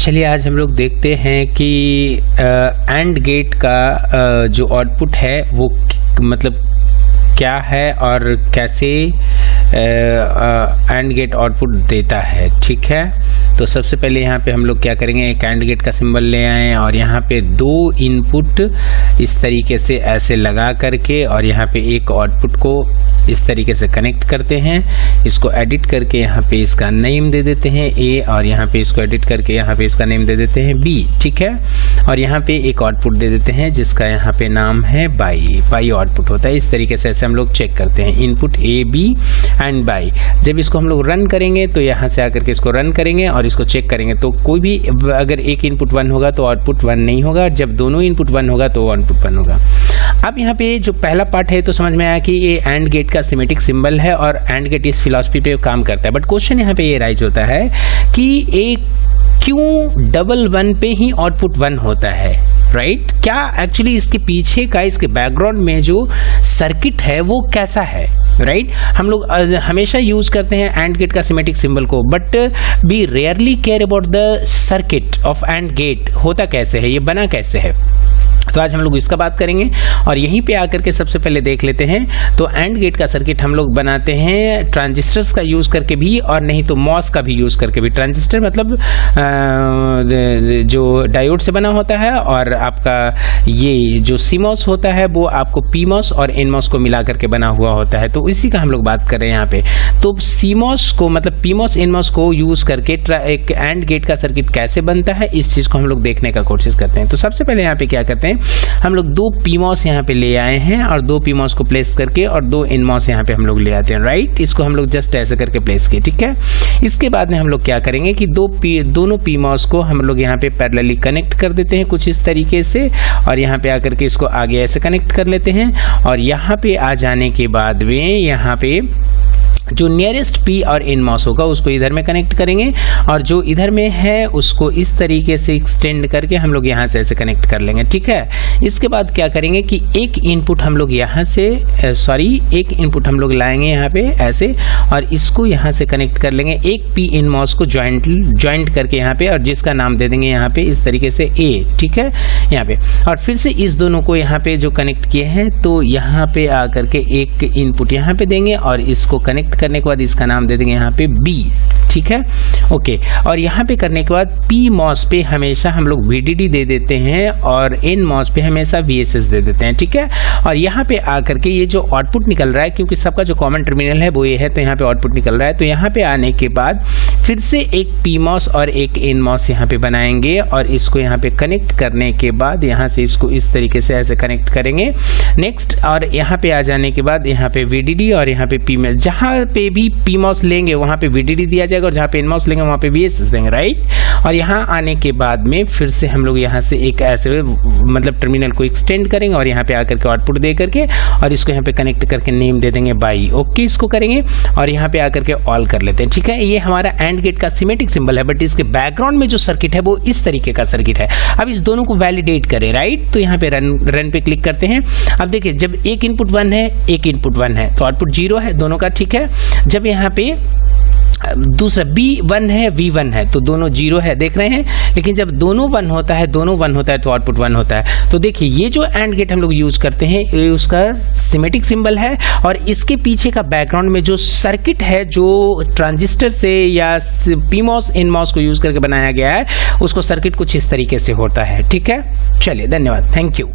चलिए आज हम लोग देखते हैं कि एंड गेट का जो आउटपुट है वो मतलब क्या है और कैसे एंड गेट आउटपुट देता है। ठीक है, तो सबसे पहले यहाँ पे हम लोग क्या करेंगे, एक एंड गेट का सिंबल ले आए और यहाँ पे दो इनपुट इस तरीके से ऐसे लगा करके और यहाँ पे एक आउटपुट को इस तरीके से कनेक्ट करते हैं। इसको एडिट करके यहाँ पे इसका नेम दे देते हैं ए और यहाँ पे इसको एडिट करके यहाँ पे इसका नेम दे देते हैं बी। ठीक है, और यहाँ पे एक आउटपुट दे देते हैं जिसका यहाँ पे नाम है बाई आउटपुट होता है। इस तरीके से ऐसे हम लोग चेक करते हैं input A B and by. जब इसको हम लोग रन करेंगे तो यहाँ से आकर के इसको रन करेंगे और इसको चेक करेंगे तो कोई भी अगर एक इनपुट 1 होगा तो आउटपुट 1 नहीं होगा, जब दोनों इनपुट 1 होगा तो आउटपुट 1 होगा। अब यहाँ पे जो पहला पार्ट है तो समझ में आया कि ये एंड गेट का सिमेटिक सिंबल है और एंड गेट इस फिलॉसफी पे काम करता है। बट क्वेश्चन यहाँ पे ये राइज होता है कि एक क्यों डबल 1 पे ही आउटपुट 1 होता है, राइट? क्या एक्चुअली इसके पीछे का, इसके बैकग्राउंड में जो सर्किट है वो कैसा है, राइट? हम लोग हमेशा यूज करते हैं एंड गेट का सिमेटिक सिंबल को, but we rarely care about the circuit of and gate. होता कैसे है, ये बना कैसे है, तो आज हम लोग इसका बात करेंगे। और यहीं पे आकर के सबसे पहले देख लेते हैं तो एंड गेट का सर्किट हम लोग बनाते हैं ट्रांजिस्टर्स का यूज़ करके भी और नहीं तो मॉस का भी यूज़ करके भी। ट्रांजिस्टर मतलब जो डायोड से बना होता है और आपका ये जो सीमॉस होता है वो आपको पीमॉस और एनमॉस को मिला करके बना हुआ होता है। तो इसी का हम लोग बात कर रहे हैं यहाँ पे। तो सीमॉस को मतलब पीमॉस एनमॉस को यूज़ करके एक एंड गेट का सर्किट कैसे बनता है इस चीज़ को हम लोग देखने का कोशिश करते हैं। तो सबसे पहले यहाँ पे क्या करते हैं, हम लोग दो पीमॉस यहाँ पे ले आए हैं और दो पीमॉस को प्लेस करके और दो एनमॉस यहाँ पे हम लोग ले आते हैं, राइट? इसको हम लोग जस्ट ऐसे करके प्लेस किए। ठीक है, इसके बाद में हम लोग क्या करेंगे कि दोनों पीमॉस को हम लोग यहाँ पे पैरेलली कनेक्ट कर देते हैं कुछ इस तरीके से और यहाँ पे आकर के इसको आगे ऐसे कनेक्ट कर लेते हैं और यहाँ पे आ जाने के बाद में यहाँ पे जो नियरेस्ट पी और एनमॉस होगा उसको इधर में कनेक्ट करेंगे और जो इधर में है उसको इस तरीके से एक्सटेंड करके हम लोग यहाँ से ऐसे कनेक्ट कर लेंगे। ठीक है, इसके बाद क्या करेंगे कि एक इनपुट हम लोग यहाँ से एक इनपुट हम लोग लाएंगे यहाँ पे ऐसे और इसको यहाँ से कनेक्ट कर लेंगे एक पी एनमॉस को ज्वाइंट करके यहाँ पे और जिसका नाम दे देंगे यहाँ पे इस तरीके से ए। ठीक है, यहाँ पे और फिर से इस दोनों को यहाँ पे जो कनेक्ट किए हैं तो यहाँ पे आकर के एक इनपुट यहाँ पे देंगे और इसको कनेक्ट करने के बाद इसका नाम दे देंगे यहाँ पे बी। ठीक है, ओके। और यहाँ पे करने के बाद पी मॉस पे हमेशा हम लोग VDD दे देते हैं और एन मॉस पे हमेशा VSS दे देते हैं। ठीक है, और यहाँ पे आकर के ये जो आउटपुट निकल रहा है क्योंकि सबका जो कॉमन टर्मिनल है वो ये है तो यहाँ पे आउटपुट निकल रहा है। तो यहाँ पे आने के बाद फिर से एक पी मॉस और एक एन मॉस यहाँ पे बनाएंगे और इसको यहाँ पे कनेक्ट करने के बाद यहाँ से इसको इस तरीके से ऐसे कनेक्ट करेंगे नेक्स्ट। और यहाँ पे आ जाने के बाद यहाँ पे VDD और यहाँ पे पी मॉस, जहाँ पे भी पी मॉस लेंगे वहाँ पे VDD दिया जाएगा और जहाँ पे एनमॉस लेंगे वहाँ पे VSS देंगे, राइट? और यहाँ आने के बाद में फिर से हम लोग यहाँ से एक ऐसे मतलब टर्मिनल को एक्सटेंड करेंगे और यहाँ पे आकर के आउटपुट दे करके और इसको यहाँ पे कनेक्ट करके नेम दे देंगे बाई। ओके, इसको करेंगे और यहाँ पे आकर के ऑल कर लेते हैं। ठीक है, ये हमारा एंड गेट का सिमेटिक सिंबल है बट इसके बैकग्राउंड में जो सर्किट है वो इस तरीके का सर्किट है। अब इस दोनों को वैलिडेट करें, राइट? तो यहाँ पे रन पे क्लिक करते हैं। अब देखिए जब एक इनपुट 1 है एक इनपुट 1 है तो आउटपुट 0 है दोनों का। ठीक है, जब यहाँ पे दूसरा B1 है V1 है तो दोनों 0 है, देख रहे हैं। लेकिन जब दोनों 1 होता है तो आउटपुट 1 होता है। तो देखिए ये जो एंड गेट हम लोग यूज करते हैं ये उसका सिमेटिक सिंबल है और इसके पीछे का बैकग्राउंड में जो सर्किट है जो ट्रांजिस्टर से या पीमॉस एनमॉस को यूज करके बनाया गया है उसको सर्किट कुछ इस तरीके से होता है। ठीक है, चलिए धन्यवाद, थैंक यू।